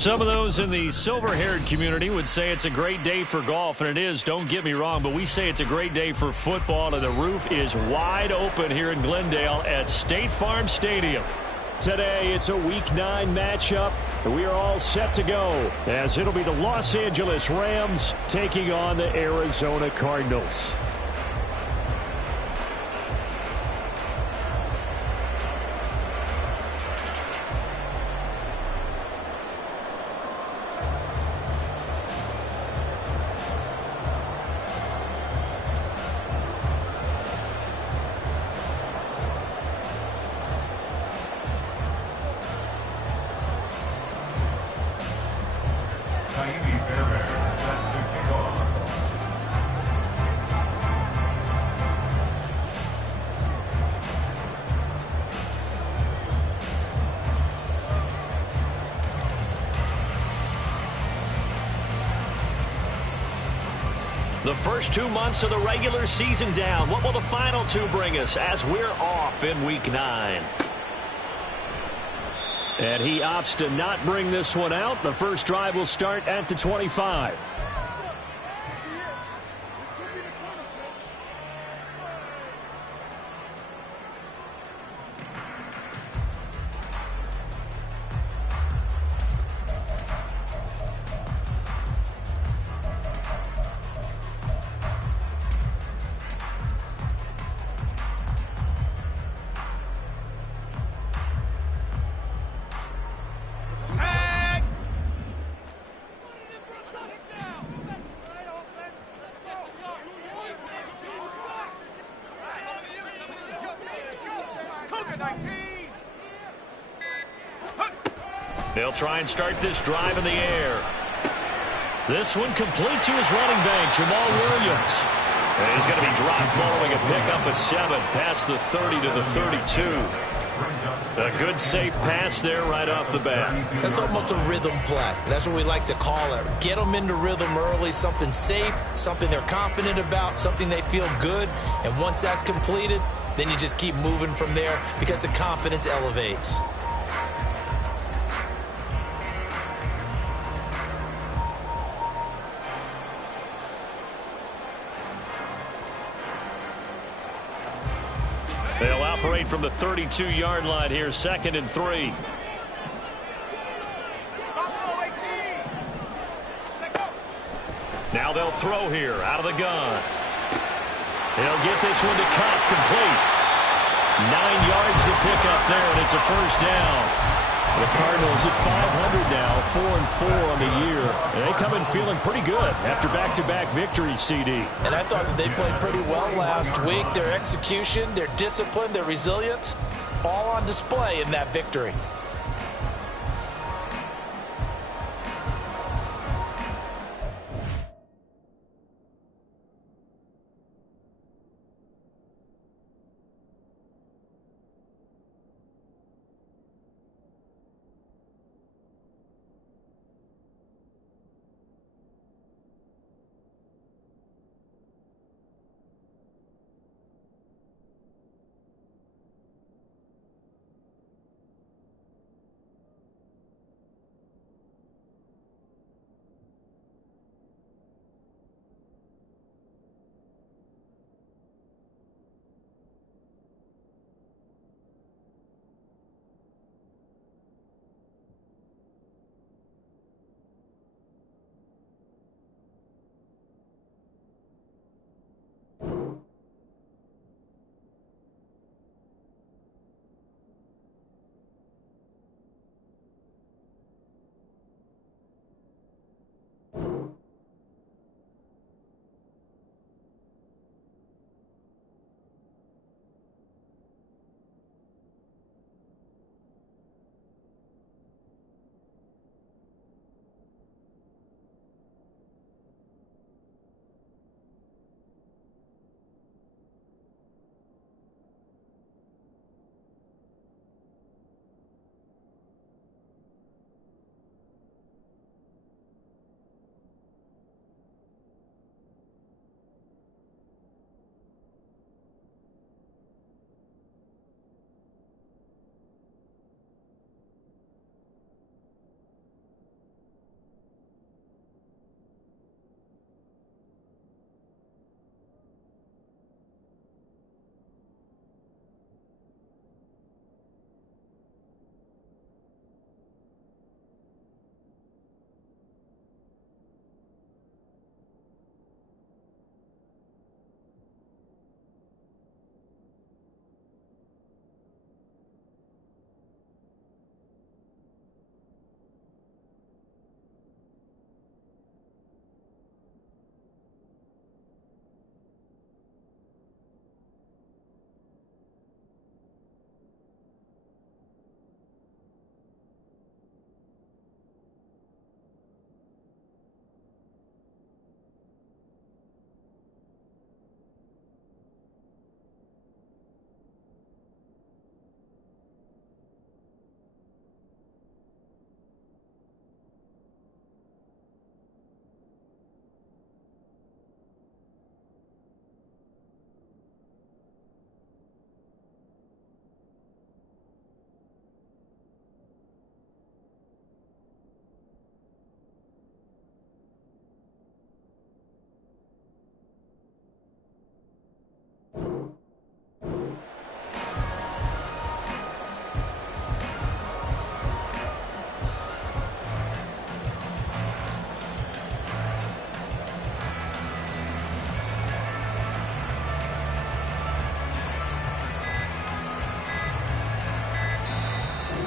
Some of those in the silver-haired community would say it's a great day for golf, and it is, don't get me wrong, but we say it's a great day for football, and the roof is wide open here in Glendale at State Farm Stadium. Today, it's a Week 9 matchup, and we are all set to go, as it'll be the Los Angeles Rams taking on the Arizona Cardinals. The first 2 months of the regular season down. What will the final 2 bring us as we're off in Week 9? And he opts to not bring this one out. The first drive will start at the 25. They'll try and start this drive in the air. This one complete to his running back, Jamal Williams. And he's going to be dropped following a pickup of 7 past the 30 to the 32. A good safe pass there right off the bat. That's almost a rhythm play. That's what we like to call it. Get them into rhythm early, something safe, something they're confident about, something they feel good. And once that's completed, then you just keep moving from there because the confidence elevates. They'll operate from the 32-yard line here, 2nd and 3. Now they'll throw here out of the gun. They'll get this one to cut complete. 9 yards to pick up there, and it's a first down. The Cardinals at 500 now, 4-4 on the year. And they come in feeling pretty good after back-to-back victories, CD. And I thought that they played pretty well last week. Their execution, their discipline, their resilience, all on display in that victory.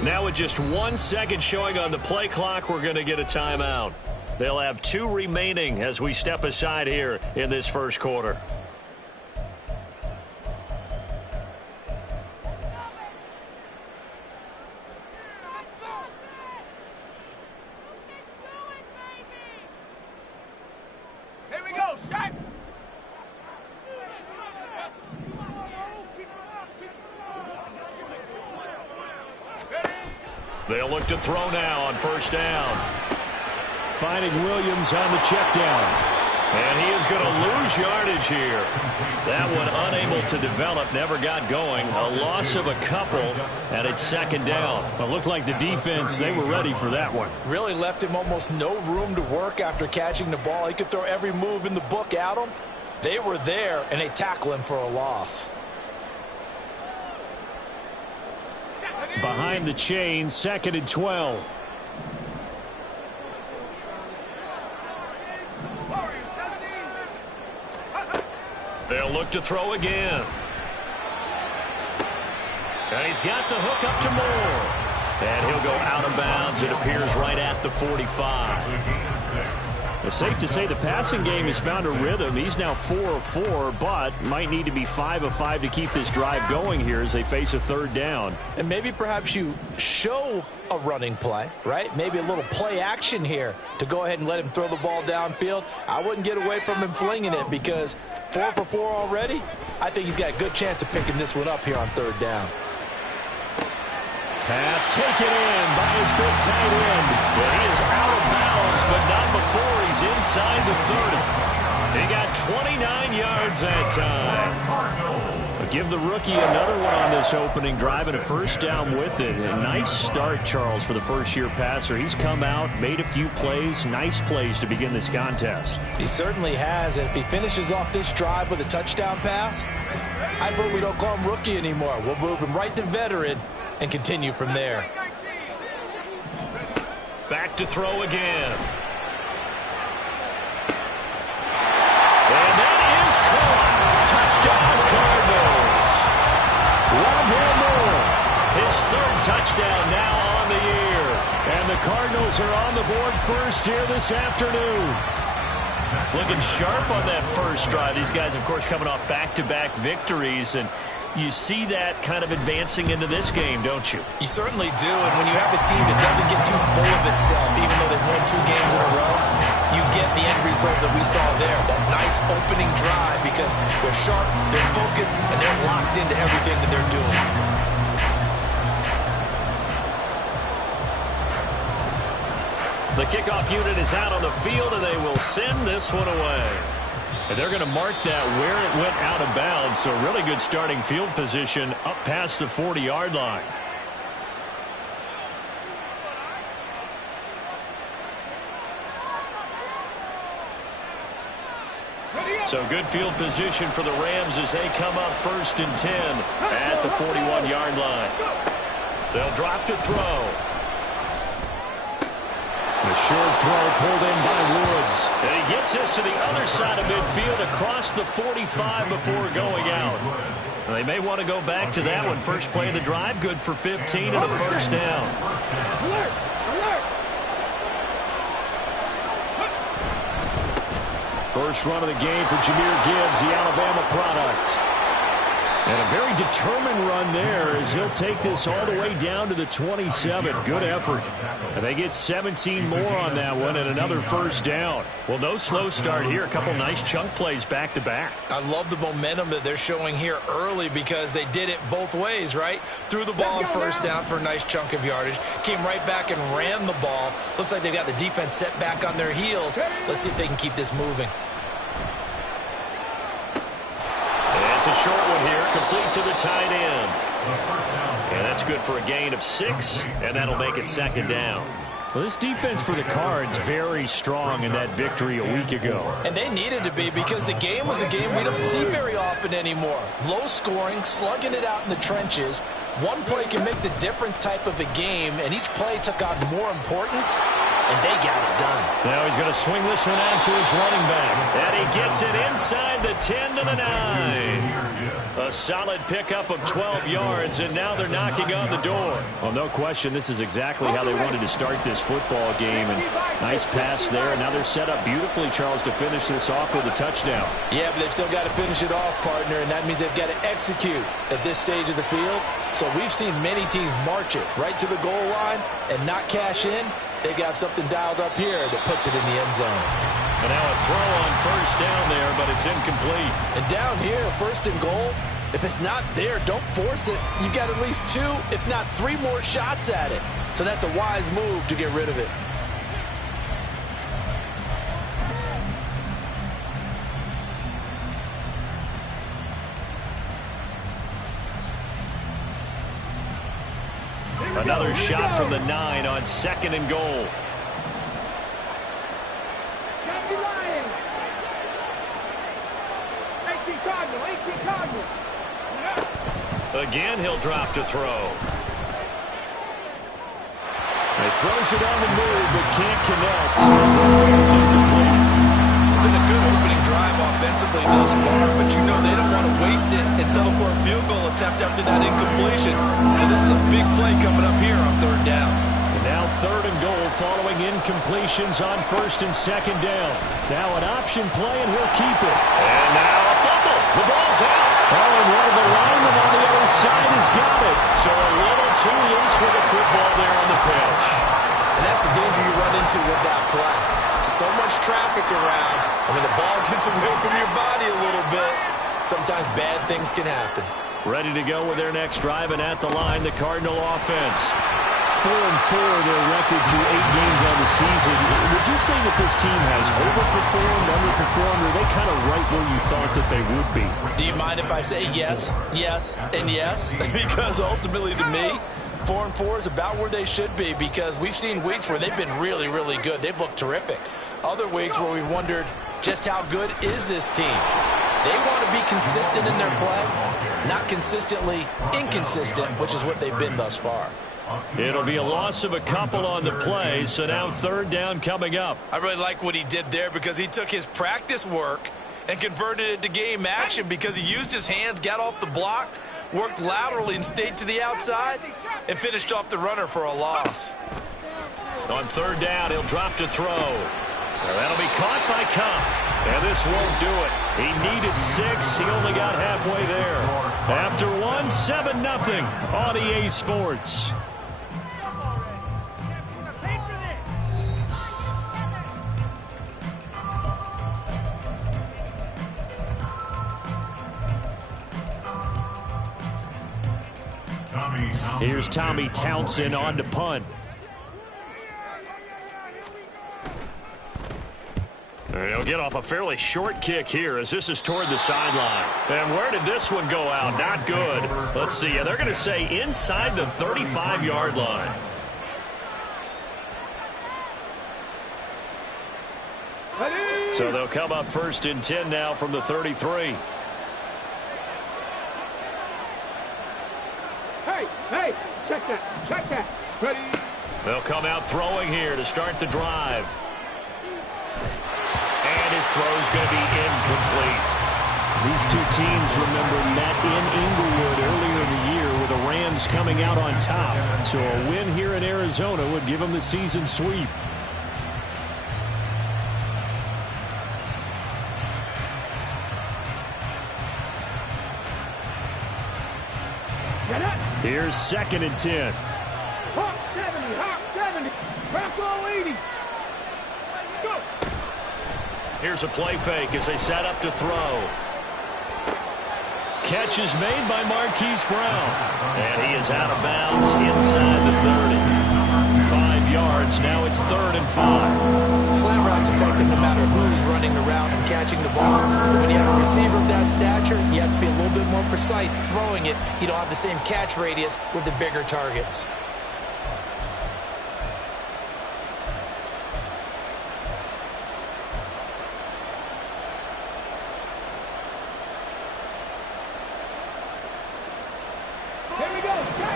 Now with just 1 second showing on the play clock, we're going to get a timeout. They'll have 2 remaining as we step aside here in this first quarter. They'll look to throw now on first down. Finding Williams on the check down. And he is going to lose yardage here. That one unable to develop, never got going. A loss of a couple, and it's second down. It looked like the defense, they were ready for that one. Really left him almost no room to work after catching the ball. He could throw every move in the book at him. They were there, and they tackle him for a loss. Behind the chain, 2nd and 12. They'll look to throw again. And he's got the hook up to Moore. And he'll go out of bounds. It appears right at the 45. It's safe to say the passing game has found a rhythm. He's now 4 of 4, but might need to be 5 of 5 to keep this drive going here as they face a third down. And maybe perhaps you show a running play, right? Maybe a little play action here to go ahead and let him throw the ball downfield. I wouldn't get away from him flinging it because 4 for 4 already. I think he's got a good chance of picking this one up here on third down. Pass taken in by his big tight end. Well, he is out of bounds, but not before he's inside the 30. He got 29 yards that time. But give the rookie another one on this opening drive and a first down with it. A nice start, Charles, for the first-year passer. He's come out, made a few plays, nice plays to begin this contest. He certainly has, and if he finishes off this drive with a touchdown pass, I vote we don't call him rookie anymore. We'll move him right to veteran and continue from there. Back to throw again. And that is caught. Touchdown Cardinals. Rondale Moore, his 3rd touchdown now on the year. And the Cardinals are on the board first here this afternoon. Looking sharp on that first drive. These guys, of course, coming off back-to-back victories, and you see that kind of advancing into this game, don't you? You certainly do, and when you have a team that doesn't get too full of itself, even though they've won 2 games in a row, you get the end result that we saw there, that nice opening drive, because they're sharp, they're focused, and they're locked into everything that they're doing. The kickoff unit is out on the field, and they will send this one away. And they're going to mark that where it went out of bounds, so really good starting field position up past the 40-yard line. So good field position for the Rams as they come up 1st and 10 at the 41-yard line. They'll drop to throw. The short throw pulled in by Woods. And he gets this to the other side of midfield across the 45 before going out. And they may want to go back to that one. First play of the drive, good for 15 and a first down. First run of the game for Jahmyr Gibbs, the Alabama product. And a very determined run there as he'll take this all the way down to the 27. Good effort. And they get 17 more on that one and another first down. Well, no slow start here. A couple nice chunk plays back-to-back. I love the momentum that they're showing here early because they did it both ways, right? Threw the ball on first down for a nice chunk of yardage. Came right back and ran the ball. Looks like they've got the defense set back on their heels. Let's see if they can keep this moving. It's a short one here, complete to the tight end. And that's good for a gain of 6, and that'll make it second down. Well, this defense for the Cards very strong in that victory a week ago. And they needed to be because the game was a game we don't see very often anymore. Low scoring, slugging it out in the trenches. One play can make the difference type of a game, and each play took on more importance, and they got it done. Now he's going to swing this one out to his running back. And he gets it inside the 10 to the 9. A solid pickup of 12 yards, and now they're knocking on the door. Well, no question, this is exactly how they wanted to start this football game. And nice pass there, and now they're set up beautifully, Charles, to finish this off with a touchdown. Yeah, but they've still got to finish it off, partner, and that means they've got to execute at this stage of the field. So we've seen many teams march it right to the goal line and not cash in. They got something dialed up here that puts it in the end zone. And now a throw on first down there, but it's incomplete. And down here, first and goal, if it's not there, don't force it. You've got at least 2, if not 3 more shots at it. So that's a wise move to get rid of it. Another shot from the 9 on second and goal. Again, he'll drop to throw. He throws it on the move, but can't connect. As it falls incomplete. It's been a good opening drive offensively thus far, but you know they don't want to waste it and settle for a field goal attempt after that incompletion. So this is a big play coming up here on third down. And now third and goal following incompletions on first and second down. Now an option play, and he'll keep it. And now a fumble. The ball's out. Oh, and one of the linemen on the other side has got it. So a little too loose with the football there on the pitch. And that's the danger you run into with that play. So much traffic around, and when the ball gets away from your body a little bit, sometimes bad things can happen. Ready to go with their next drive, and at the line, the Cardinal offense. 4-4 their record through 8 games on the season. Would you say that this team has overperformed, underperformed, or are they kind of right where you thought that they would be? Do you mind if I say yes, yes, and yes? Because ultimately to me, 4-4 is about where they should be, because we've seen weeks where they've been really, really good. They've looked terrific. Other weeks where we've wondered just how good is this team. They want to be consistent in their play, not consistently inconsistent, which is what they've been thus far. It'll be a loss of a couple on the play, so now third down coming up. I really like what he did there, because he took his practice work and converted it to game action, because he used his hands, got off the block, worked laterally and stayed to the outside, and finished off the runner for a loss. On third down, he'll drop to throw. That'll be caught by Cup, and this won't do it. He needed 6. He only got halfway there. After one, 7-0 on EA Sports. Here's Tommy Townsend on to punt. He'll get off a fairly short kick here, as this is toward the sideline. And where did this one go out? Not good. Let's see. They're going to say inside the 35-yard line. So they'll come up first and 10 now from the 33. Hey, check that. Ready? They'll come out throwing here to start the drive. And his throw's going to be incomplete. These two teams, remember, met in Inglewood earlier in the year with the Rams coming out on top. So a win here in Arizona would give them the season sweep. Here's second and 10. Hawk 70. Bronco 80. Let's go. Here's a play fake as they set up to throw. Catch is made by Marquise Brown. And he is out of bounds inside the 30. 5 yards. Now it's 3rd and 5. Slant route's effective no matter who's running the route and catching the ball. But when you have a receiver of that stature, you have to be a little bit more precise throwing it. You don't have the same catch radius with the bigger targets.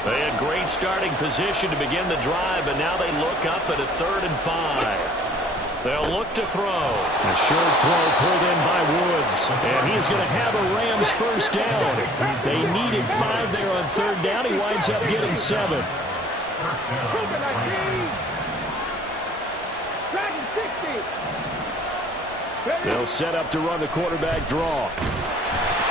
They had great starting position to begin the drive, but now they look up at a 3rd and 5. They'll look to throw. A short throw pulled in by Woods. And he is going to have a Rams first down. They needed 5 there on third down. He winds up getting 7. They'll set up to run the quarterback draw.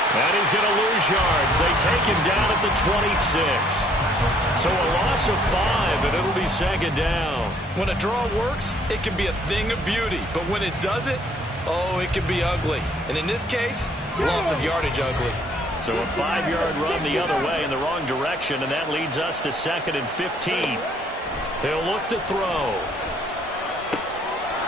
And he's going to lose yards. They take him down at the 26. So a loss of 5, and it'll be second down. When a draw works, it can be a thing of beauty. But when it doesn't, oh, it can be ugly. And in this case, loss of yardage ugly. So a 5-yard run the other way in the wrong direction, and that leads us to 2nd and 15. They'll look to throw.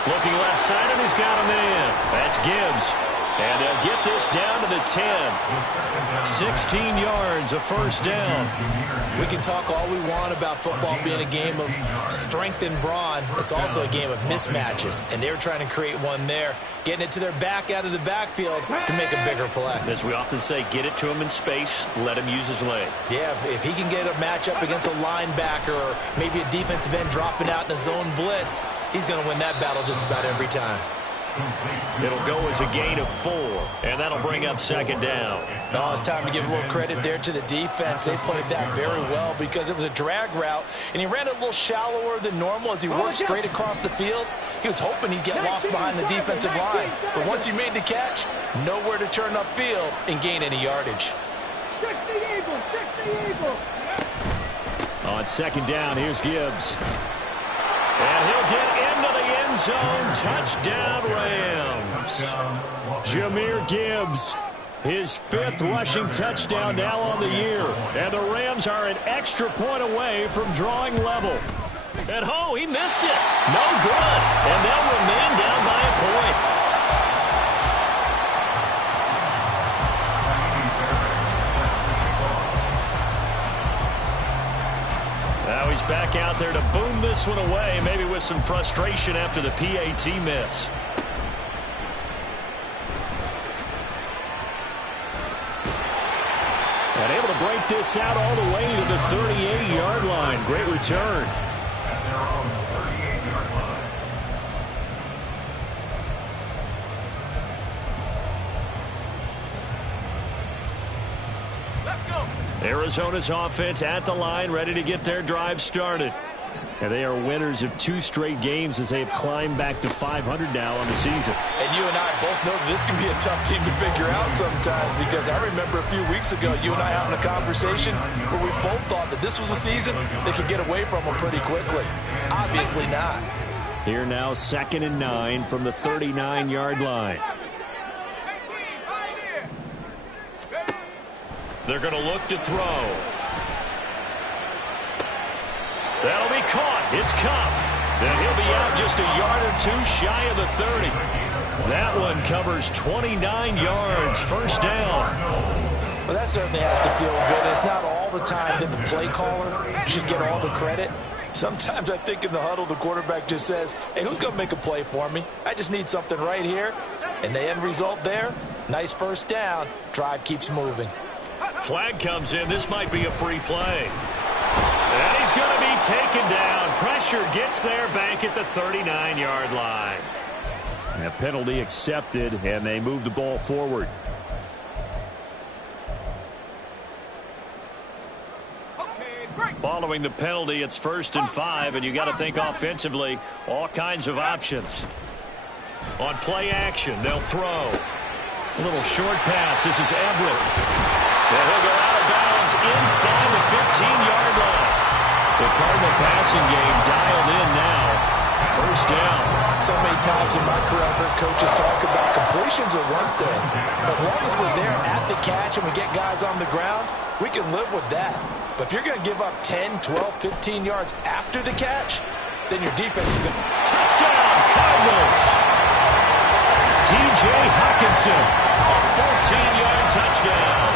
Looking left side, and he's got a man. That's Gibbs. And they'll get this down to the 10. 16 yards, a first down. We can talk all we want about football being a game of strength and brawn. It's also a game of mismatches, and they're trying to create one there, getting it to their back out of the backfield to make a bigger play. As we often say, get it to him in space, let him use his leg. Yeah, if he can get a matchup against a linebacker or maybe a defensive end dropping out in a zone blitz, he's going to win that battle just about every time. It'll go as a gain of 4, and that'll bring up second down. Oh, it's time to give a little credit there to the defense. They played that very well because it was a drag route, and he ran it a little shallower than normal as he worked straight across the field. He was hoping he'd get lost behind the defensive line, but once he made the catch, nowhere to turn upfield and gain any yardage. On second down, here's Gibbs. And he'll get into the end zone. Touchdown, Rams. Jahmyr Gibbs, his 5th rushing touchdown now on the year. And the Rams are an extra point away from drawing level. And oh, he missed it. No good. And they'll remain down by a point. Now he's back out there to boom this one away, maybe with some frustration after the PAT miss. And able to break this out all the way to the 38-yard line. Great return. Arizona's offense at the line, ready to get their drive started. And they are winners of 2 straight games as they have climbed back to 500 now on the season. And you and I both know this can be a tough team to figure out sometimes, because I remember a few weeks ago you and I having a conversation where we both thought that this was a season they could get away from them pretty quickly. Obviously not. Here now, 2nd and 9 from the 39-yard line. They're going to look to throw. That'll be caught. It's Cup. Then he'll be out just a yard or 2 shy of the 30. That one covers 29 yards. First down. Well, that certainly has to feel good. It's not all the time that the play caller should get all the credit. Sometimes I think in the huddle, the quarterback just says, hey, who's going to make a play for me? I just need something right here. And the end result there, nice first down. Drive keeps moving. Flag comes in. This might be a free play. And he's going to be taken down. Pressure gets there back at the 39-yard line. A penalty accepted, and they move the ball forward. Following the penalty, it's 1st and 5, and you got to think offensively, all kinds of options. On play action, they'll throw. A little short pass. This is Everett. And he'll go out of bounds inside the 15-yard line. The Cardinal passing game dialed in now. First down. So many times in my career, I've heard coaches talk about completions are one thing. As long as we're there at the catch and we get guys on the ground, we can live with that. But if you're going to give up 10, 12, 15 yards after the catch, then your defense is going to... Touchdown, Cardinals! T.J. Hawkinson, a 14-yard touchdown,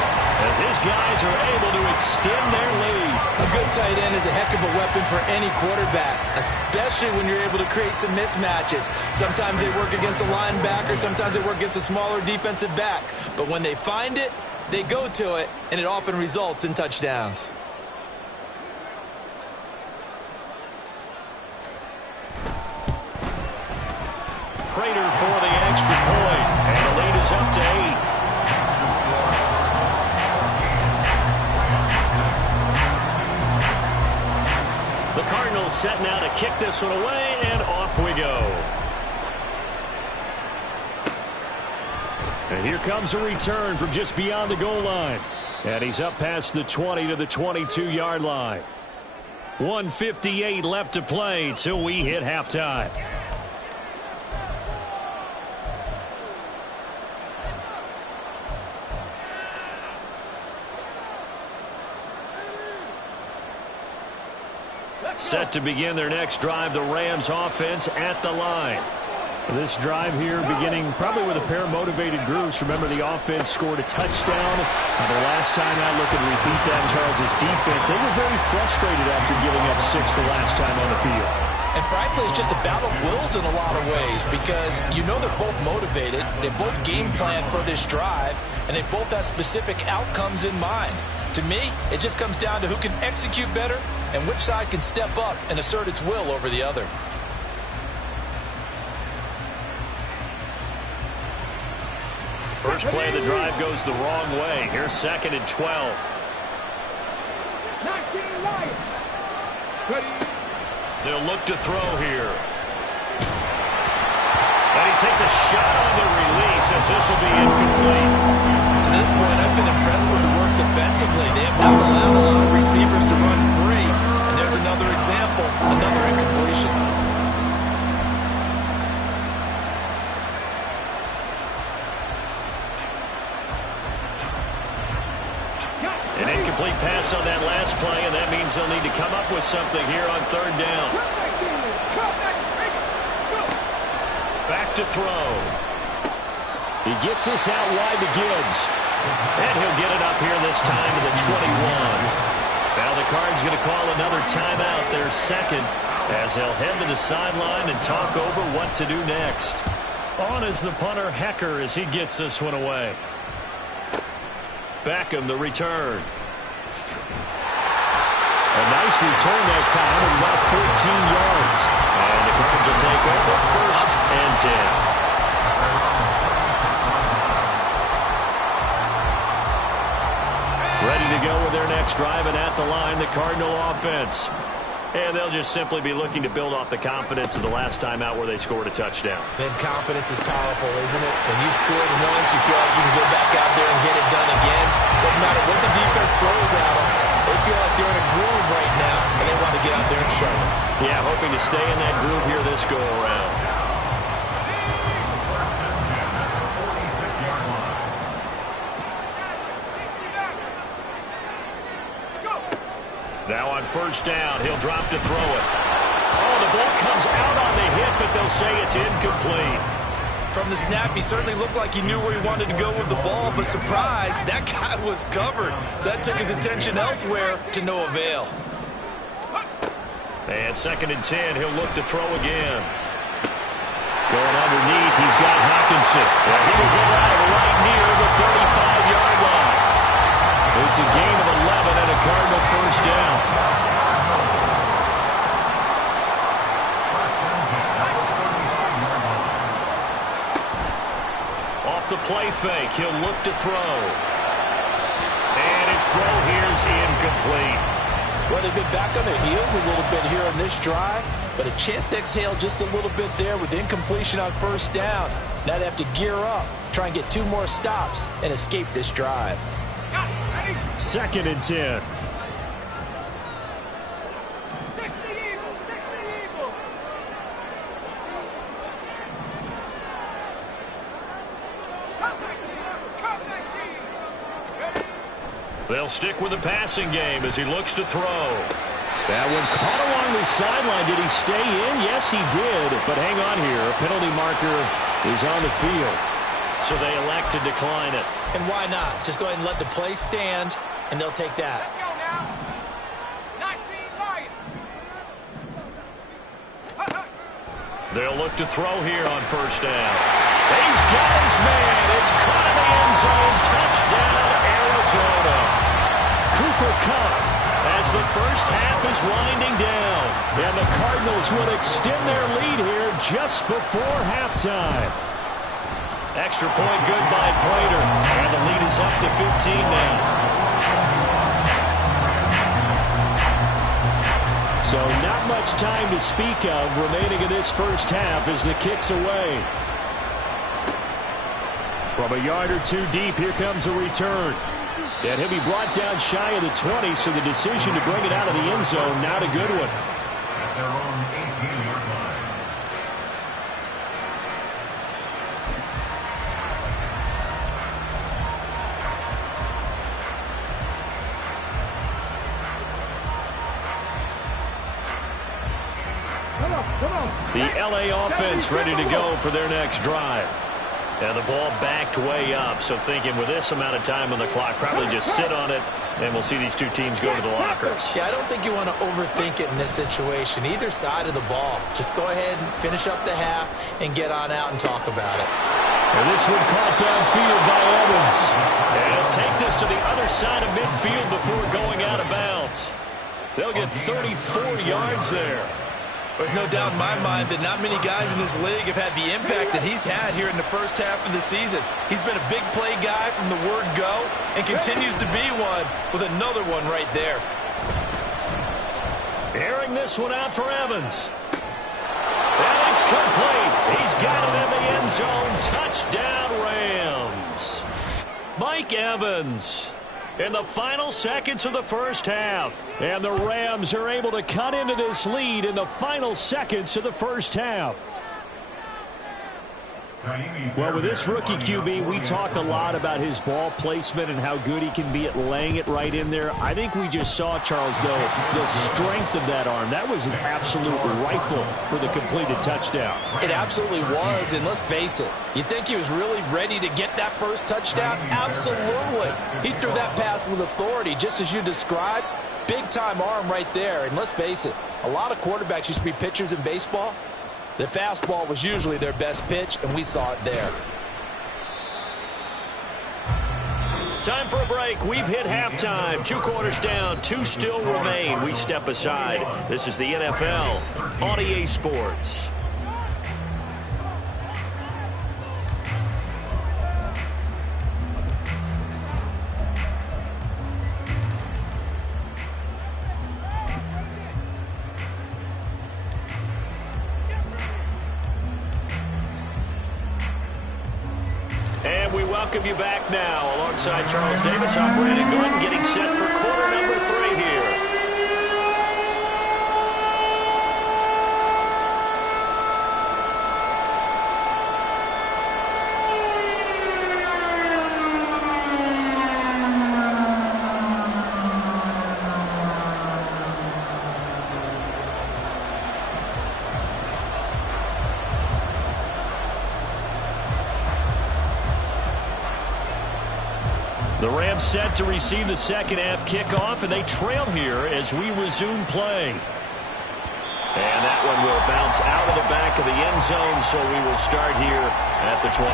as his guys are able to extend their lead. A good tight end is a heck of a weapon for any quarterback, especially when you're able to create some mismatches. Sometimes they work against a linebacker, sometimes they work against a smaller defensive back. But when they find it, they go to it, and it often results in touchdowns. point, and the lead is up to 8. The Cardinals set now to kick this one away, and off we go. And here comes a return from just beyond the goal line. And he's up past the 20 to the 22-yard line. 1:58 left to play till we hit halftime. Set to begin their next drive, the Rams offense at the line. This drive here beginning probably with a pair of motivated groups. Remember, the offense scored a touchdown. The last time out, looking to repeat that in Charles' defense. They were very frustrated after giving up 6 the last time on the field. And frankly, it's just a battle of wills in a lot of ways because you know they're both motivated. They both game plan for this drive, and they both have specific outcomes in mind. To me, it just comes down to who can execute better and which side can step up and assert its will over the other. First play of the drive goes the wrong way. Here's 2nd and 12. 19 Lions. Ready. They'll look to throw here. And he takes a shot on the release as this will be incomplete. To this point, I've been impressed with the work defensively. They have not allowed a lot of receivers to run free. And there's another example, another incompletion. An incomplete pass on that last play, and that means they'll need to come up with something here on 3rd down. Back to throw. He gets this out wide to Gibbs. And he'll get it up here this time to the 21. Now the Cards going to call another timeout, their 2nd, as they'll head to the sideline and talk over what to do next. On is the punter, Hecker, as he gets this one away. Beckham, the return. A nice return that time of about 14 yards. And the Cards will take over 1st and 10. Ready to go with their next drive, and at the line, the Cardinal offense. And they'll just simply be looking to build off the confidence of the last time out where they scored a touchdown. Then confidence is powerful, isn't it? When you scored once, you feel like you can go back out there and get it done again. Doesn't matter what the defense throws at them. They feel like they're in a groove right now, and they want to get out there and show it. Yeah, hoping to stay in that groove here this go-around. Now on 1st down, he'll drop to throw it. Oh, the ball comes out on the hit, but they'll say it's incomplete. From the snap, he certainly looked like he knew where he wanted to go with the ball, but surprise, that guy was covered. So that took his attention elsewhere to no avail. And 2nd and 10, he'll look to throw again. Going underneath, he's got Hawkinson. Well, he will go out right near the 35-yard line. It's a gain of 11 and a Cardinal 1st down. Off the play fake, he'll look to throw. And his throw here's incomplete. Well, they've been back on their heels a little bit here on this drive, but a chance to exhale just a little bit there with incompletion on 1st down. Now they have to gear up, try and get 2 more stops, and escape this drive. 2nd and 10. 60 Eagles, 60 Eagles. Come back team. They'll stick with the passing game as he looks to throw. That one caught along the sideline. Did he stay in? Yes, he did. But hang on here. A penalty marker is on the field. So they elect to decline it. And why not? Just go ahead and let the play stand, and they'll take that. Let's go now. 19 Lions. They'll look to throw here on 1st down. He's got his man. It's caught in the end zone. Touchdown, Arizona. Cooper Kupp as the 1st half is winding down. And the Cardinals will extend their lead here just before halftime. Extra point good by Prater. And the lead is up to 15 now. So not much time to speak of remaining in this first half as the kick's away. From a yard or two deep, here comes a return. And he'll be brought down shy of the 20, so the decision to bring it out of the end zone, not a good one. At their own 18-yard line. The LA offense ready to go for their next drive. And the ball backed way up, so thinking with this amount of time on the clock, probably just sit on it, and we'll see these two teams go to the lockers. Yeah, I don't think you want to overthink it in this situation. Either side of the ball. Just go ahead and finish up the half and get on out and talk about it. And this one caught downfield by Evans. And take this to the other side of midfield before going out of bounds. They'll get 34 yards there. There's no doubt in my mind that not many guys in this league have had the impact that he's had here in the first half of the season. He's been a big play guy from the word go and continues to be one with another one right there. Airing this one out for Evans. And it's complete. He's got it in the end zone. Touchdown, Rams. Mike Evans in the final seconds of the first half. And the Rams are able to cut into this lead in the final seconds of the first half. Well, with this rookie QB, we talk a lot about his ball placement and how good he can be at laying it right in there. I think we just saw, Charles, though, the strength of that arm. That was an absolute rifle for the completed touchdown. It absolutely was, and let's face it, you think he was really ready to get that first touchdown? Absolutely. He threw that pass with authority, just as you described. Big-time arm right there, and let's face it, a lot of quarterbacks used to be pitchers in baseball. The fastball was usually their best pitch, and we saw it there. Time for a break. We've hit halftime. 2 quarters down. 2 still remain. We step aside. This is the NFL on EA Sports. And we welcome you back now. Alongside Charles Davis, I'm Brandon Glenn, getting set for quarter number 3 here. The Rams set to receive the second half kickoff, and they trail here as we resume play. And that one will bounce out of the back of the end zone, so we will start here at the 25.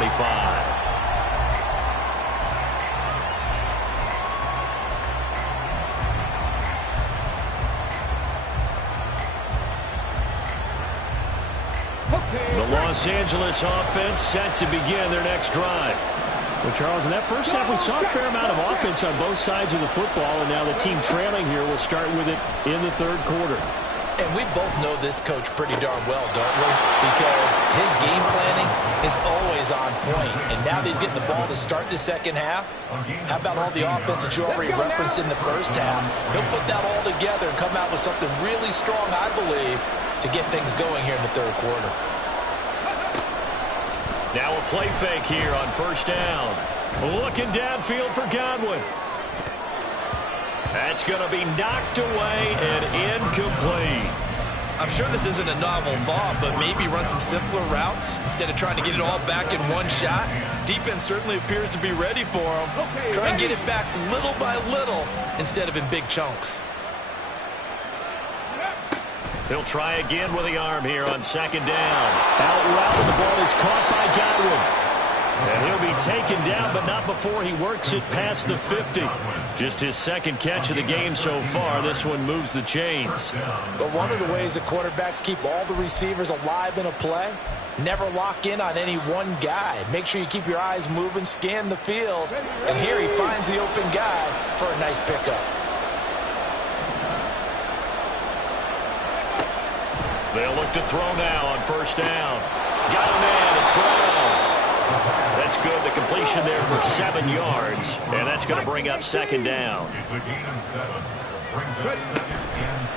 The Los Angeles offense set to begin their next drive. Well, Charles, in that first half, we saw a fair amount of offense on both sides of the football, and now the team trailing here will start with it in the third quarter. And we both know this coach pretty darn well, don't we? Because his game planning is always on point. And now that he's getting the ball to start the second half, how about all the offense that you already referenced in the first half? He'll put that all together and come out with something really strong, I believe, to get things going here in the third quarter. Now a play fake here on first down. Looking downfield for Godwin. That's going to be knocked away and incomplete. I'm sure this isn't a novel thought, but maybe run some simpler routes instead of trying to get it all back in one shot. Defense certainly appears to be ready for him. Try and get it back little by little instead of in big chunks. He'll try again with the arm here on second down. Out route, the ball is caught by Godwin. And he'll be taken down, but not before he works it past the 50. Just his second catch of the game so far. This one moves the chains. But one of the ways that quarterbacks keep all the receivers alive in a play, never lock in on any one guy. Make sure you keep your eyes moving, scan the field. And here he finds the open guy for a nice pickup. They'll look to throw now on first down. Got him in. It's Brown. That's good. The completion there for 7 yards. And that's going to bring up second down. It's a gain of 7. Brings up 2nd and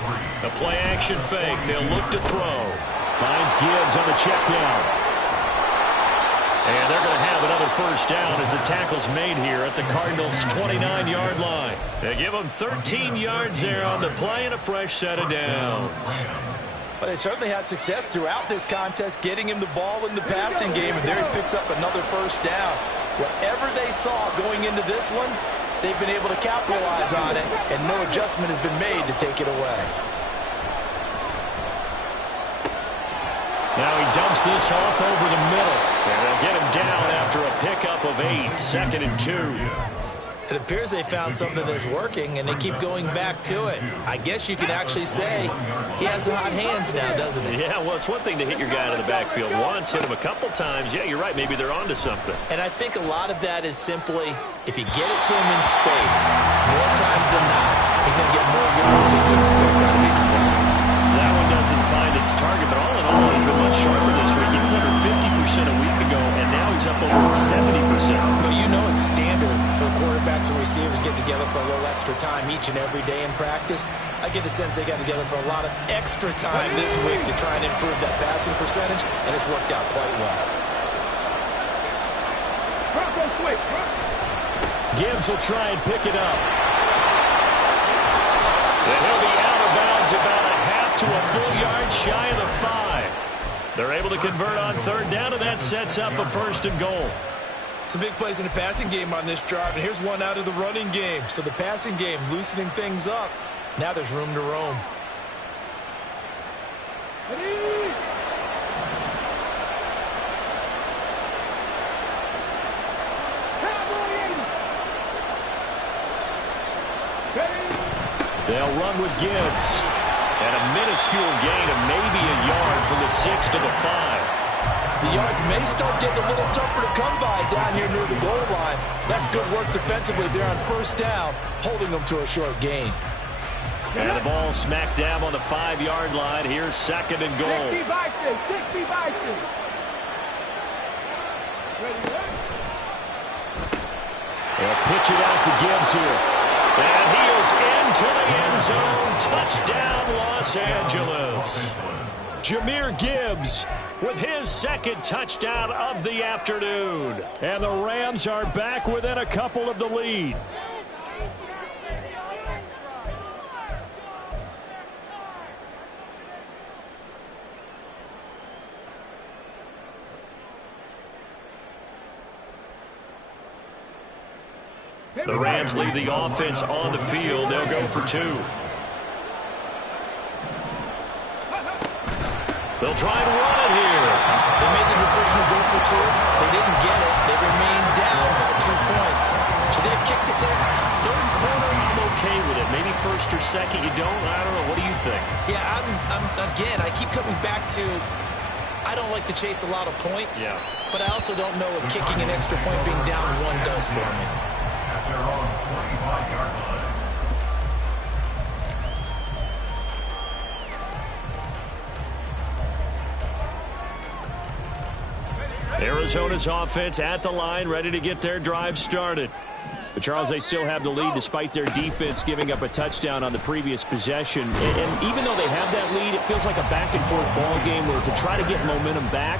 3. A play action fake. They'll look to throw. Finds Gibbs on the check down. And they're going to have another first down as the tackle's made here at the Cardinals' 29-yard line. They give them 13 yards there on the play and a fresh set of downs. But they certainly had success throughout this contest, getting him the ball in the passing game, and there he picks up another first down. Whatever they saw going into this one, they've been able to capitalize on it, and no adjustment has been made to take it away. Now he dumps this off over the middle, and they'll get him down after a pickup of 8, 2nd and 2. It appears they found something that's working, and they keep going back to it. I guess you could actually say he has the hot hands now, doesn't he? Yeah, well, it's one thing to hit your guy out of the backfield once, hit him a couple times. Yeah, you're right. Maybe they're onto something. And I think a lot of that is simply if you get it to him in space, more times than not, he's going to get more yards than you expect out of each play. That one doesn't find its target, but all in all, he's been much sharper this week. He was under 50% a week ago, and now he's up over 70%. Well, you know it's standard for quarterbacks and receivers get together for a little extra time each and every day in practice. I get the sense they got together for a lot of extra time this week to try and improve that passing percentage, and it's worked out quite well. Gibbs will try and pick it up. And he'll be out of bounds about a half to a full yard shy of the 5. They're able to convert on third down, and that sets up a 1st and goal. Some big plays in the passing game on this drive, and here's one out of the running game. So the passing game loosening things up. Now there's room to roam. They'll run with Gibbs. And a minuscule gain of maybe a yard from the 6 to the 5. The yards may start getting a little tougher to come by down here near the goal line. That's good work defensively there on first down, holding them to a short gain. And the ball smack dab on the 5-yard line. Here's 2nd and goal. 60 Vikings, 60 Vikings. They'll pitch it out to Gibbs here. And he is into the end zone. Touchdown, Los Angeles. Jahmyr Gibbs with his 2nd touchdown of the afternoon. And the Rams are back within a couple of the lead. The Rams leave the offense on the field. They'll go for 2. They'll try and run it here. They made the decision to go for 2. They didn't get it. They remained down by 2 points. Should they have kicked it there? Third quarter, I'm okay with it. Maybe 1st or 2nd, you don't? I don't know. What do you think? Yeah, again, I keep coming back to I don't like to chase a lot of points. Yeah. But I also don't know what kicking an extra point being down 1 does for me. At their own 45-yard line. Arizona's offense at the line, ready to get their drive started. But, Charles, they still have the lead despite their defense giving up a touchdown on the previous possession. And even though they have that lead, it feels like a back-and-forth ball game where to try to get momentum back,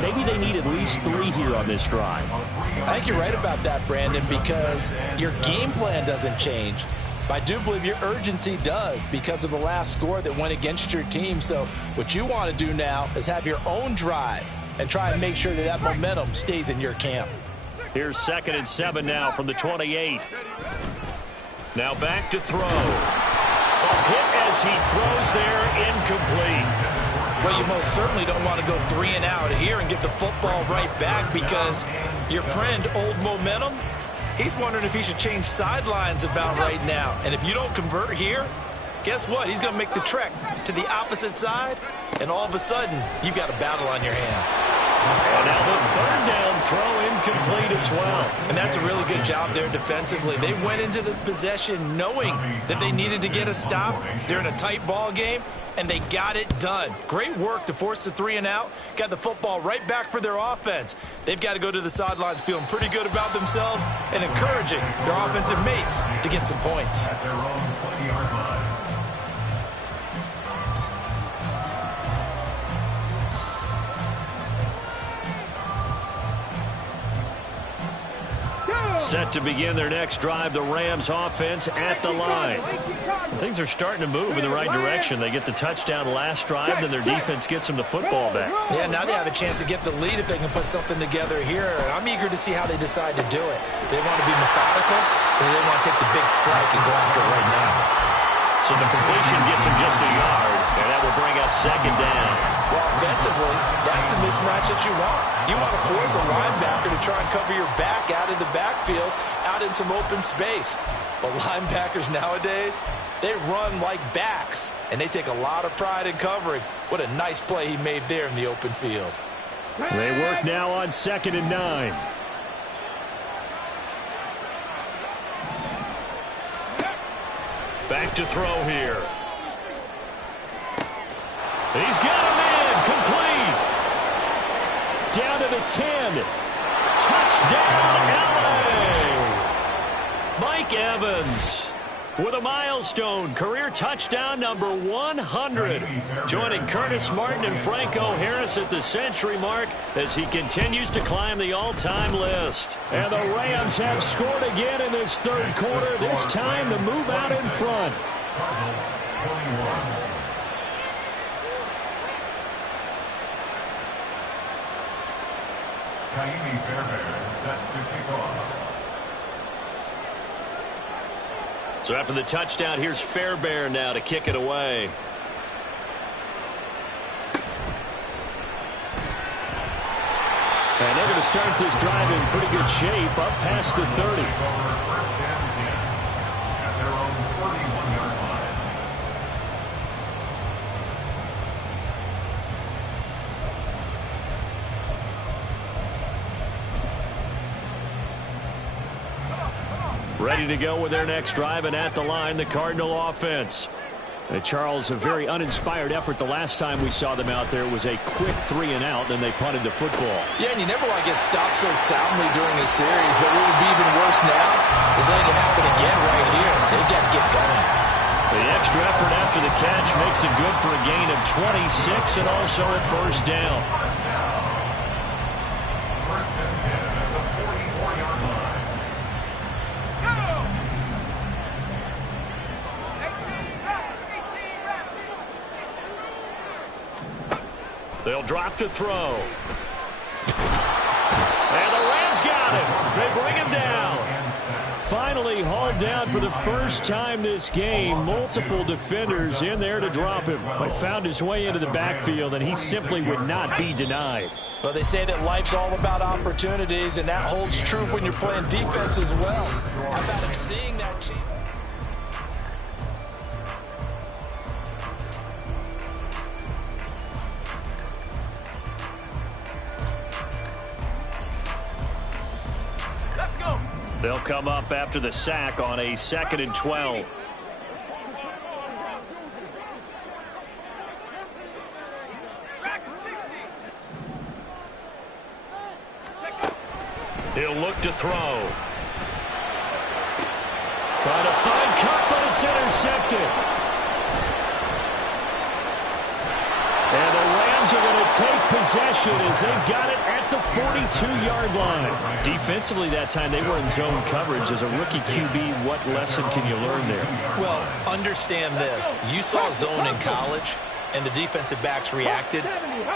maybe they need at least 3 here on this drive. I think you're right about that, Brandon, because your game plan doesn't change. I do believe your urgency does because of the last score that went against your team. So what you want to do now is have your own drive and try and make sure that that momentum stays in your camp. Here's 2nd and 7 now from the 28. Now back to throw. A hit as he throws there, incomplete. Well, you most certainly don't want to go 3 and out here and give the football right back, because your friend, Old Momentum, he's wondering if he should change sidelines about right now. And if you don't convert here, guess what? He's going to make the trek to the opposite side, and all of a sudden, you've got a battle on your hands. And now the third down throw incomplete as well. And that's a really good job there defensively. They went into this possession knowing that they needed to get a stop. They're in a tight ball game, and they got it done. Great work to force the 3 and out. Got the football right back for their offense. They've got to go to the sidelines feeling pretty good about themselves and encouraging their offensive mates to get some points. At their own 20-yard line. Set to begin their next drive, the Rams offense at the line. And things are starting to move in the right direction. They get the touchdown last drive, then their defense gets them the football back. Yeah, now they have a chance to get the lead if they can put something together here. And I'm eager to see how they decide to do it. Do they want to be methodical, or do they want to take the big strike and go after it right now? So the completion gets him just a yard, and that will bring up second down. Well, offensively, that's the mismatch that you want. You want to force a linebacker to try and cover your back out in the backfield, out in some open space. But linebackers nowadays, they run like backs, and they take a lot of pride in covering. What a nice play he made there in the open field. They work now on 2nd and 9. Back to throw here. He's got him in. Complete. Down to the 10. Touchdown, LA. Mike Evans with a milestone. Career touchdown number 100. Joining Curtis Martin and Franco Harris at the century mark as he continues to climb the all-time list. And the Rams have scored again in this third quarter. This time to move out in front. Cardinals 21. Kaimi Fairbairn set to kick off. So after the touchdown, here's Fairbairn now to kick it away. And they're going to start this drive in pretty good shape, up past the 30. First and 10 at their own 41-yard line. Ready to go with their next drive, and at the line, the Cardinal offense. And Charles, a very uninspired effort the last time we saw them out there. It was a quick 3 and out, then they punted the football. Yeah, and you never want to get stopped so soundly during a series, but what would be even worse now is letting it happen again right here. They've got to get going. The extra effort after the catch makes it good for a gain of 26 and also a first down. First and 10 at the 44-yard line. They'll drop to throw. And the Rams got him. They bring him down. Finally hauled down for the first time this game. Multiple defenders in there to drop him. But found his way into the backfield, and he simply would not be denied. Well, they say that life's all about opportunities, and that holds true when you're playing defense as well. How about him seeing that change? They'll come up after the sack on a 2nd and 12. He'll look to throw. Trying to find Cup, but it's intercepted. And the Rams are going to take possession as they've got it at the 42-yard line. Defensively that time, they were in zone coverage. As a rookie QB, what lesson can you learn there? Well, understand this. You saw zone in college, and the defensive backs reacted,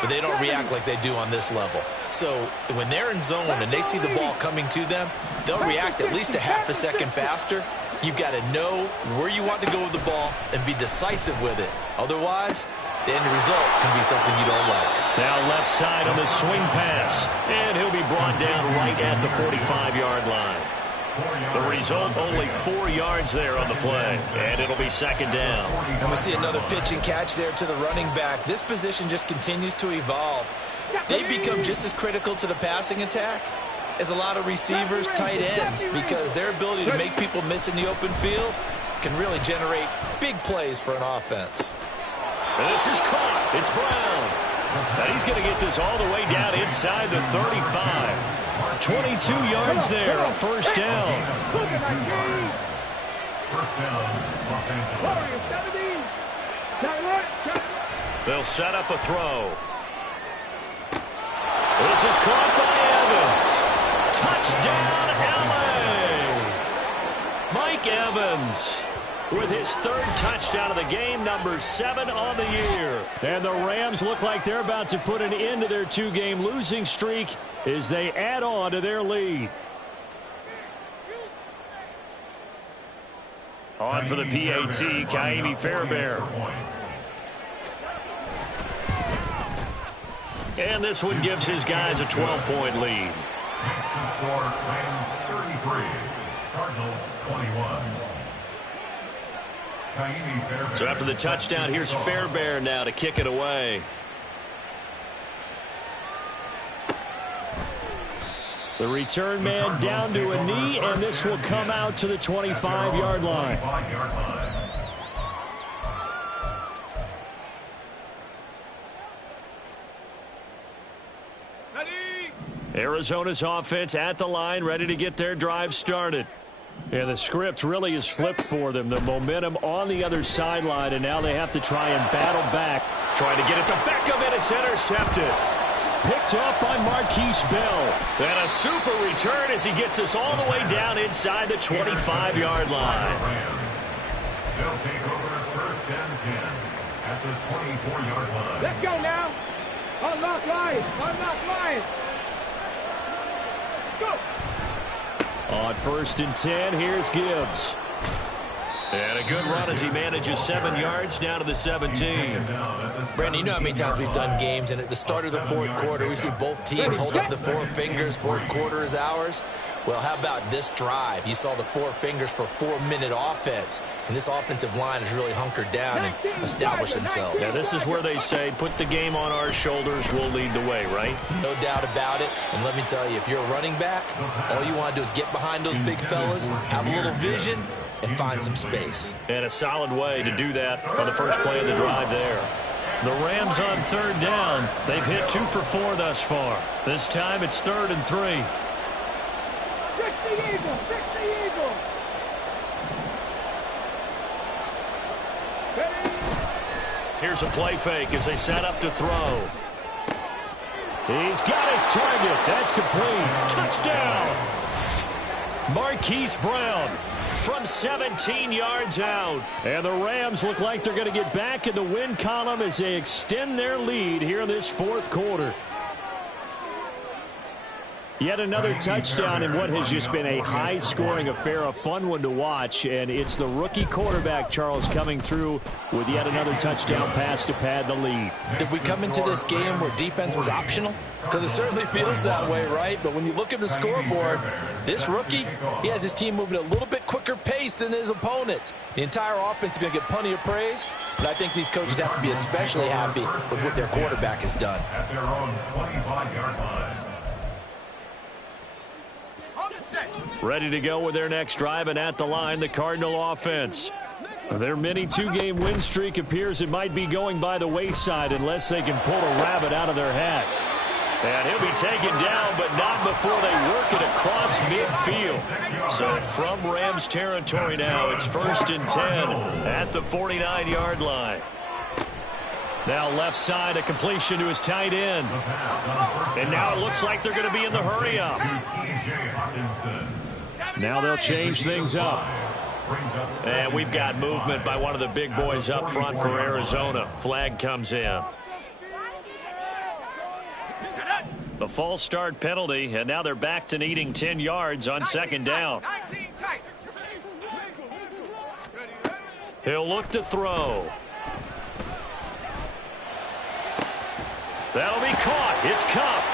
but they don't react like they do on this level. So when they're in zone and they see the ball coming to them, they'll react at least a half a second faster. You've got to know where you want to go with the ball and be decisive with it. Otherwise, the end result can be something you don't like. Now left side on the swing pass. And he'll be brought down right at the 45-yard line. The result, only 4 yards there on the play. And it'll be second down. And we see another pitch and catch there to the running back. This position just continues to evolve. They become just as critical to the passing attack as a lot of receivers, tight ends, because their ability to make people miss in the open field can really generate big plays for an offense. And this is caught. It's Brown. And he's going to get this all the way down inside the 35. 22 yards there, a first down. First down, Los Angeles. They'll set up a throw. This is caught by Evans. Touchdown, L.A. Mike Evans with his 3rd touchdown of the game, number 7 on the year. And the Rams look like they're about to put an end to their 2-game losing streak as they add on to their lead. On for the PAT, Kaimi Fairbairn. And this one gives his guys a 12-point lead. Next to score, Rams 33, Cardinals 21. So after the touchdown, here's Fairbairn now to kick it away. The return man down to a knee, and this will come out to the 25-yard line. Arizona's offense at the line, ready to get their drive started. And the script really is flipped for them. The momentum on the other sideline, and now they have to try and battle back. Trying to get it to Beckham, and it's intercepted. Picked up by Marquise Bell. And a super return as he gets us all the way down inside the 25-yard line. They'll take over first and 10 at the 24-yard line. Let's go now. Unlock Lions. Unlock Lions. Let's go. On first and 10, here's Gibbs. And a good run as he manages 7 yards down to the 17. Brandon, you know how many times we've done games, and at the start of the 4th quarter, we see both teams hold up the 4 fingers, 4th quarter is ours. Well, how about this drive? You saw the 4 fingers for 4-minute offense, and this offensive line has really hunkered down and established themselves. Yeah, this is where they say, put the game on our shoulders, we'll lead the way, right? No doubt about it, and let me tell you, if you're a running back, all you want to do is get behind those big fellas, have a little vision, and find some space. And a solid way to do that on the first play of the drive there. The Rams on 3rd down. They've hit 2 for 4 thus far. This time it's 3rd and 3. Fix the Eagle. Fix the Eagle. Here's a play fake as they set up to throw. He's got his target. That's complete. Touchdown. Marquise Brown from 17 yards out. And the Rams look like they're going to get back in the win column as they extend their lead here in this 4th quarter. Yet another touchdown in what has just been a high-scoring affair, a fun one to watch. And it's the rookie quarterback, Charles, coming through with yet another touchdown pass to pad the lead. Did we come into this game where defense was optional? Because it certainly feels that way, right? But when you look at the scoreboard, this rookie, he has his team moving at a little bit quicker pace than his opponents. The entire offense is going to get plenty of praise, but I think these coaches have to be especially happy with what their quarterback has done. At their own 25-yard line. Ready to go with their next drive, and at the line, the Cardinal offense. Their mini 2-game win streak appears it might be going by the wayside unless they can pull a rabbit out of their hat. And he'll be taken down, but not before they work it across midfield. So from Rams territory now, it's 1st and 10 at the 49-yard line. Now left side, a completion to his tight end. And now it looks like they're going to be in the hurry-up. Now they'll change things up. And we've got movement by one of the big boys up front for Arizona. Flag comes in. The false start penalty, and now they're back to needing 10 yards on 2nd down. He'll look to throw. That'll be caught. It's Cup.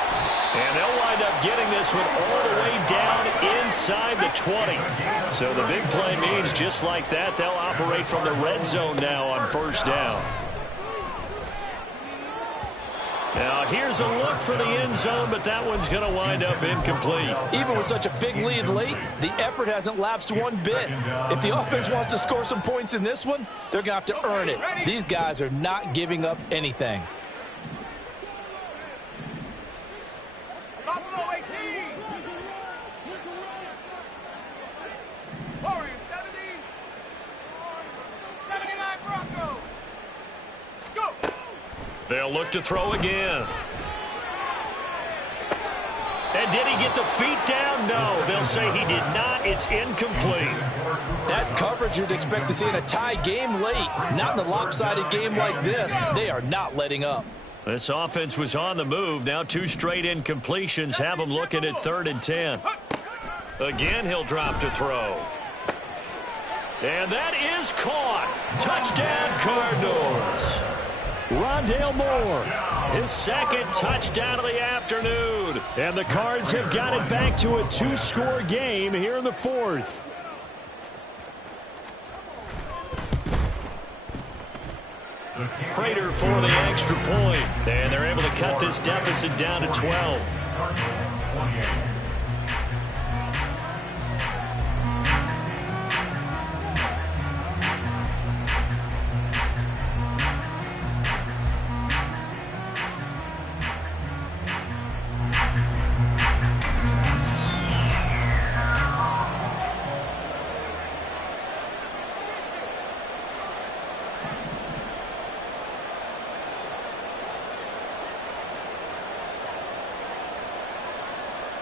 And they'll wind up getting this one all the way down inside the 20. So the big play means just like that, they'll operate from the red zone now on first down. Now here's a look for the end zone, but that one's going to wind up incomplete. Even with such a big lead late, the effort hasn't lapsed one bit. If the offense wants to score some points in this one, they're going to have to earn it. These guys are not giving up anything. Buffalo 18. Warriors 70. 79 Broncos. Go. They'll look to throw again. And did he get the feet down? No, they'll say he did not. It's incomplete. That's coverage you'd expect to see in a tie game late. Not in a lopsided game like this. They are not letting up. This offense was on the move. Now 2 straight incompletions have them looking at 3rd and 10. Again, he'll drop to throw. And that is caught. Touchdown, Cardinals. Rondale Moore, his 2nd touchdown of the afternoon. And the Cards have got it back to a 2-score game here in the 4th. Prater for the extra point. And they're able to cut this deficit down to 12.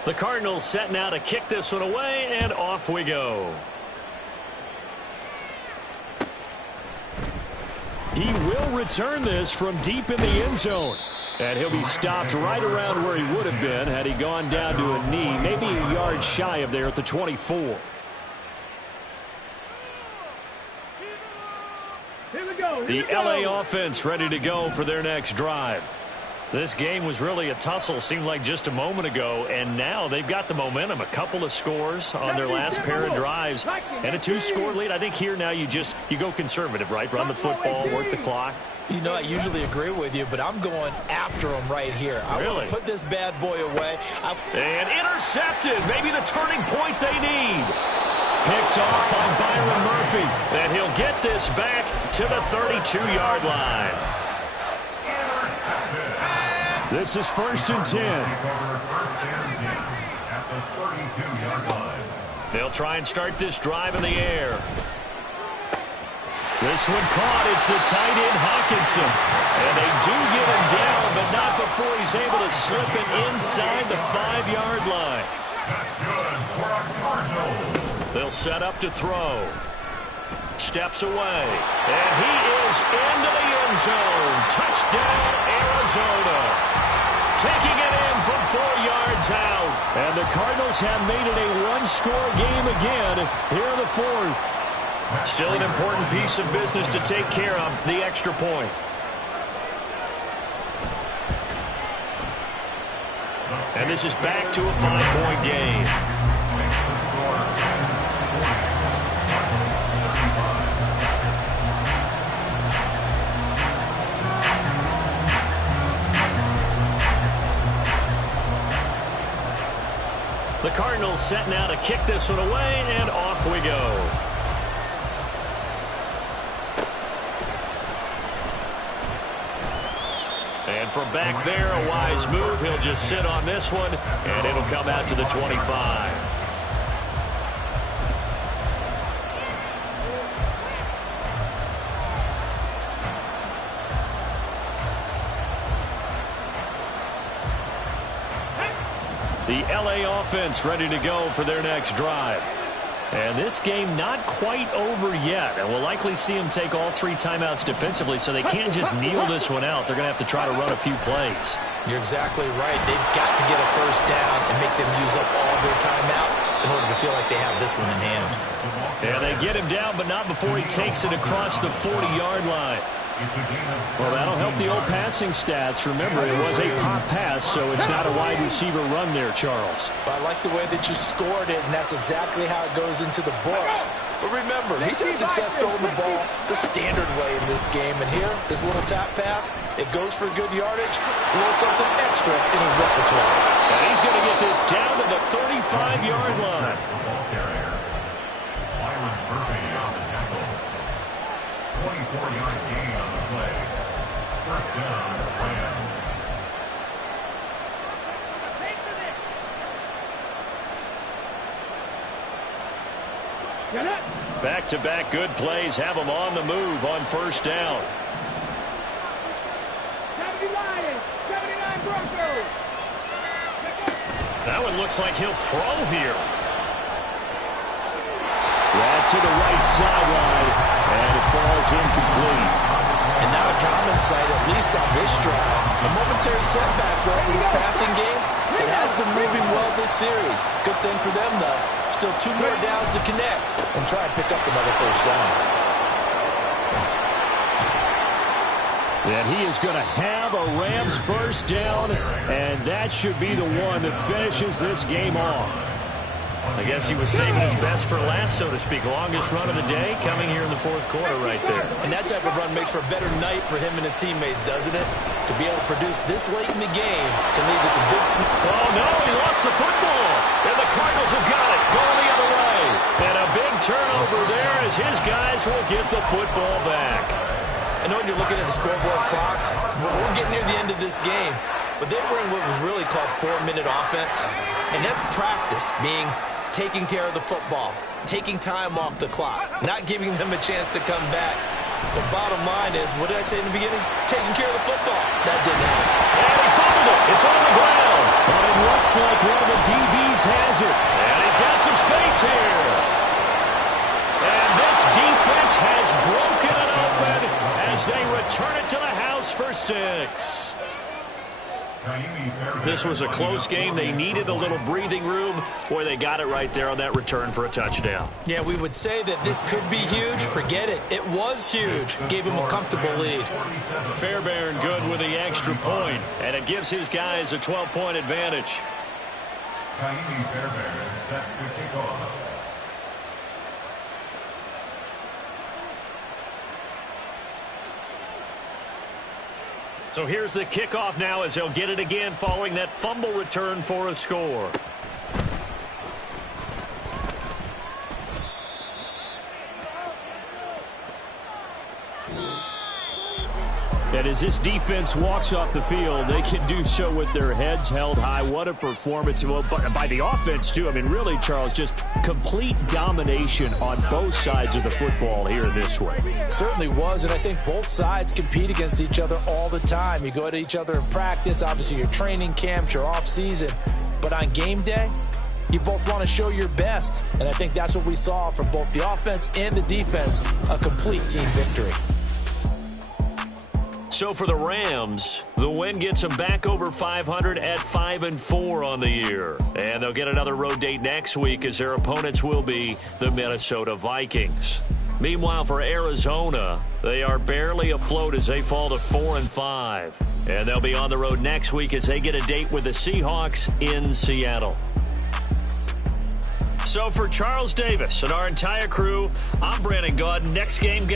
The Cardinals set now to kick this one away, and off we go. He will return this from deep in the end zone. And he'll be stopped right around where he would have been had he gone down to a knee, maybe a yard shy of there at the 24. Here we go. The LA offense ready to go for their next drive. This game was really a tussle, seemed like just a moment ago, and now they've got the momentum. A couple of scores on their last pair of drives, and a 2-score lead. I think here now you go conservative, right? Run the football, work the clock. You know, I usually agree with you, but I'm going after him right here. I want to put this bad boy away. And intercepted. Maybe the turning point they need. Picked off by Byron Murphy. And he'll get this back to the 32-yard line. This is 1st and 10. They'll try and start this drive in the air. This one caught. It's the tight end, Hawkinson. And they do get him down, but not before he's able to slip it inside the 5-yard line. They'll set up to throw. Steps away. And he is into the end zone. Touchdown, Arizona. Taking it in from 4 yards out. And the Cardinals have made it a 1-score game again here in the 4th. Still an important piece of business to take care of, the extra point. And this is back to a 5-point game. The Cardinals set now to kick this one away, and off we go. And from back there, a wise move. He'll just sit on this one, and it'll come out to the 25. The LA offense ready to go for their next drive. And this game not quite over yet. And we'll likely see them take all 3 timeouts defensively, so they can't just kneel this one out. They're going to have to try to run a few plays. You're exactly right. They've got to get a first down and make them use up all their timeouts in order to feel like they have this one in hand. And they get him down, but not before he takes it across the 40-yard line. It's a gain of Well, that'll help the old 17 yards. passing stats. Remember, it was a pop pass, so it's not a wide receiver run there, Charles. I like the way that you scored it, and that's exactly how it goes into the books. But remember, he's had success throwing the ball the standard way in this game. And here, this little tap pass, it goes for good yardage, a little something extra in his repertoire. And he's going to get this down to the 35-yard line. Football carrier. Byron Murphy on the tackle. 24-yard gain on the play. First down, Rams. Back-to-back good plays have them on the move on first down. 70 Lions, 79 Broncos. That one looks like he'll throw here. That's to the right sideline, and it falls incomplete. And not a common sight, at least on this drive. A momentary setback, though, for this passing game. It has been moving well this series. Good thing for them, though. Still 2 more downs to connect and try and pick up another first down. And he is going to have a Rams first down, and that should be the one that finishes this game off. I guess he was saving his best for last, so to speak. Longest run of the day coming here in the fourth quarter right there. And that type of run makes for a better night for him and his teammates, doesn't it? To be able to produce this late in the game can lead to some big... Oh, no, he lost the football. And the Cardinals have got it. Going the other way. And a big turnover there as his guys will get the football back. I know when you're looking at the scoreboard clock, we're getting near the end of this game, but they were in what was really called 4-minute offense. And that's practice, being taking care of the football, taking time off the clock, not giving them a chance to come back. The bottom line is, what did I say in the beginning? Taking care of the football. That didn't happen. And he fumbled it. It's on the ground. But it looks like one of the DBs has it. And he's got some space here. And this defense has broken it open as they return it to the house for 6. This was a close game. They needed a little breathing room. Boy, they got it right there on that return for a touchdown. Yeah, we would say that this could be huge. Forget it. It was huge. Gave him a comfortable lead. Fairbairn good with the extra point, and it gives his guys a 12-point advantage. Kaimi Fairbairn is set to kick off. So here's the kickoff now as they'll get it again following that fumble return for a score. And as this defense walks off the field, they can do so with their heads held high. What a performance by the offense, too. I mean, really, Charles, just complete domination on both sides of the football here this one. Certainly was, and I think both sides compete against each other all the time. You go at each other in practice, obviously your training camps, your off-season. But on game day, you both want to show your best. And I think that's what we saw from both the offense and the defense, a complete team victory. So for the Rams, the win gets them back over 500 at 5-4 on the year. And they'll get another road date next week as their opponents will be the Minnesota Vikings. Meanwhile, for Arizona, they are barely afloat as they fall to 4-5. And they'll be on the road next week as they get a date with the Seahawks in Seattle. So for Charles Davis and our entire crew, I'm Brandon Gaudin. Next game